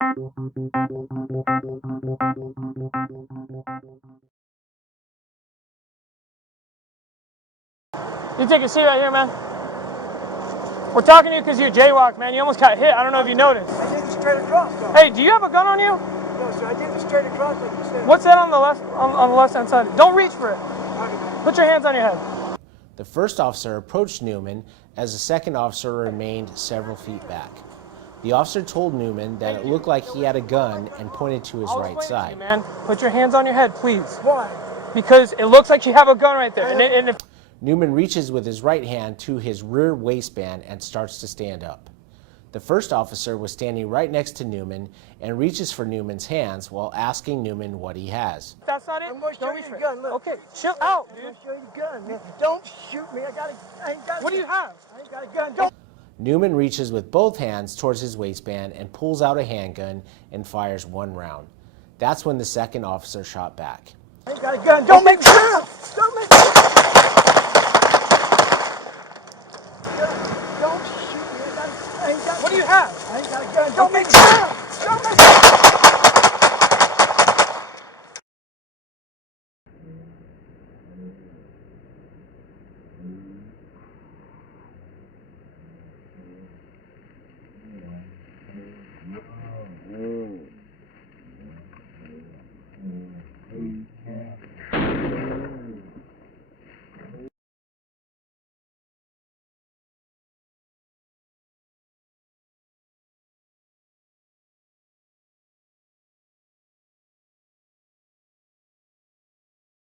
You take a seat right here, man. We're talking to you because you jaywalked, man. You almost got hit. I don't know if you noticed. I did it straight across, though. Hey, do you have a gun on you? No, sir. I did it straight across, like you said. What's that on the left? On the left-hand side. Don't reach for it. Put your hands on your head. The first officer approached Newman as the second officer remained several feet back. The officer told Newman that it looked like he had a gun and pointed to his right side. Man, put your hands on your head, please. Why? Because it looks like you have a gun right there. And if Newman reaches with his right hand to his rear waistband and starts to stand up. The first officer was standing right next to Newman and reaches for Newman's hands while asking Newman what he has. that's not it, I'm going to show don't you reach the for gun. it. Look. Okay, chill out, I'm dude. going to show you the gun, man. Don't shoot me. I ain't got What do you have? I ain't got a gun. Don't. Newman reaches with both hands towards his waistband and pulls out a handgun and fires one round. That's when the second officer shot back. I ain't got a gun. Don't make sense. Don't make sense. Don't shoot me. I ain't got. What do you have? I ain't got a gun. Don't make sense. Don't make sense.